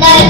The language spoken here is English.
la